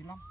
করছিলাম।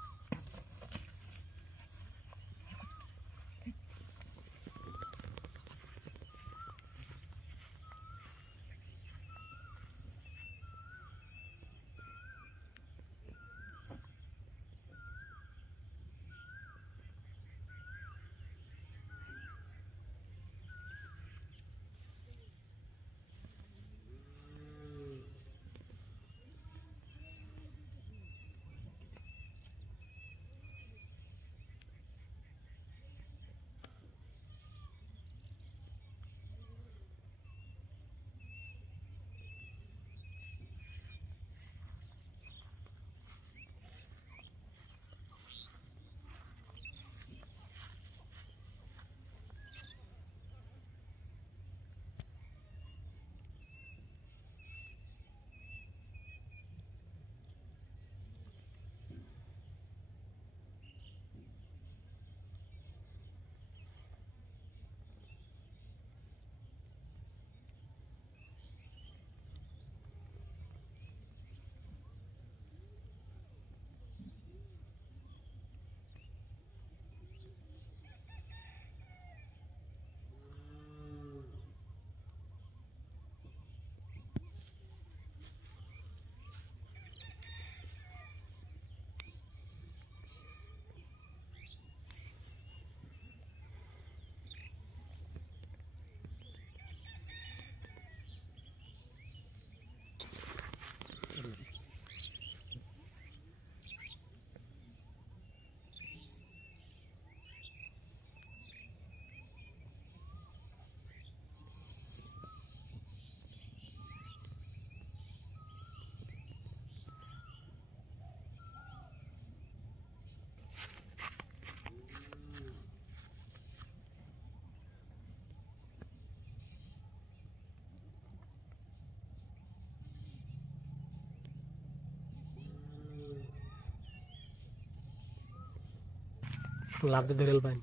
লাভ দিয়ে ধরে পাই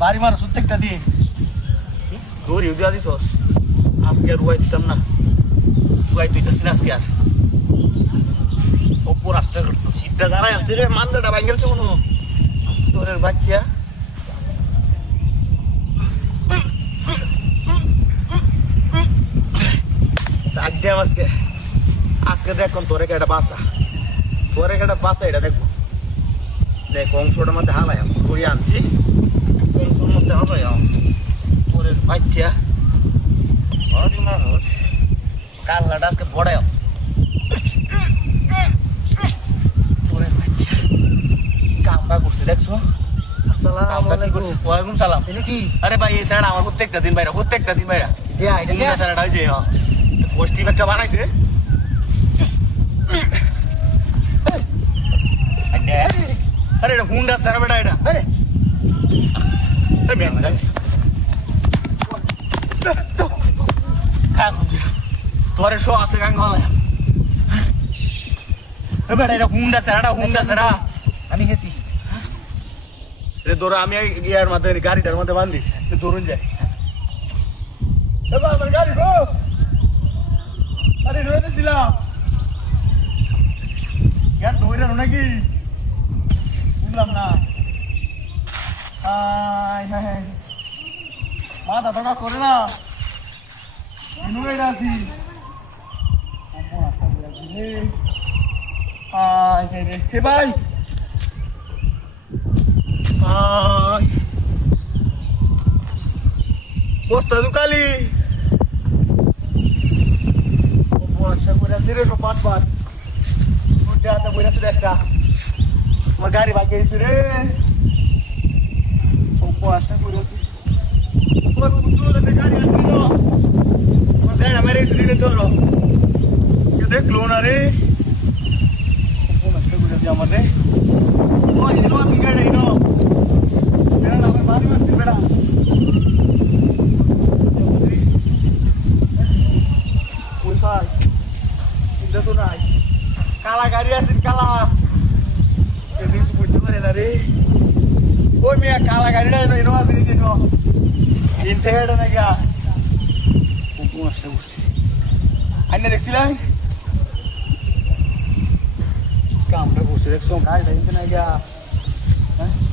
বাড়ি মারা প্রত্যেকটা দিয়ে দৌড়ি দিয়া দিস আজকে আর রুয়াই দিতাম না রুয়াই দিতেছি না আজকে আর অপর রাস্তা করছো সিটটা দাঁড়াই আছে রে মান্দাটা ভাঙ্গেলছে কোনো তোরের বাচ্চা ডাক দিয়াম আজকে আজকে দেখ তোরে একটা বাসা এটা দেখবো দেখ অংশটার মধ্যে হালাই ঘুরি আনছি অংশের মধ্যে হালাই তোরের বাচ্চা কাল্লাটা আজকে বড়ায় তোরের বাচ্চা কামটা করছে দেখছো ওয়ালাইকুম সালাম কি আরে ভাই এই স্যার আমার প্রত্যেকটা দিন বাইরা স্যারটা ওই যে পোস্টিভ একটা বানাইছে আরে এটা হুন্ডা স্যার বেটা এটা তোরে শো আছে গাঙ্গ বেটা এটা হুন্ডা স্যারা আমি গেছি ধরো আমি ইয়ার মধ্যে গাড়িটার মধ্যে বান্ধি ধরুন যায় আমার গাড়ি গো আরে রয়েছিলাম ধরে নাকি বুঝলাম না মাথা টাকা করে না আছি ভাই বস্তা দুকালি পাঁচ আমার গাড়ি বাগিয়েছি রে আশা করেছি গাড়ি আসছিল আমার গাড়ি মেরেছি দিলে তোর দেখলো না রে আশা করেছি আমাদের গাড়ি আমার বাড়ি মারছি বেড়া কালা গাড়ি আছেন কালা কিছু বুঝতে পারে না রে ওই মেয়ে কালা গাড়িটা এনো আছে এনো কিনতে এটা না গা আইনে দেখছিলেন কামটা বসে দেখছো গাড়িটা কিনতে না গা হ্যাঁ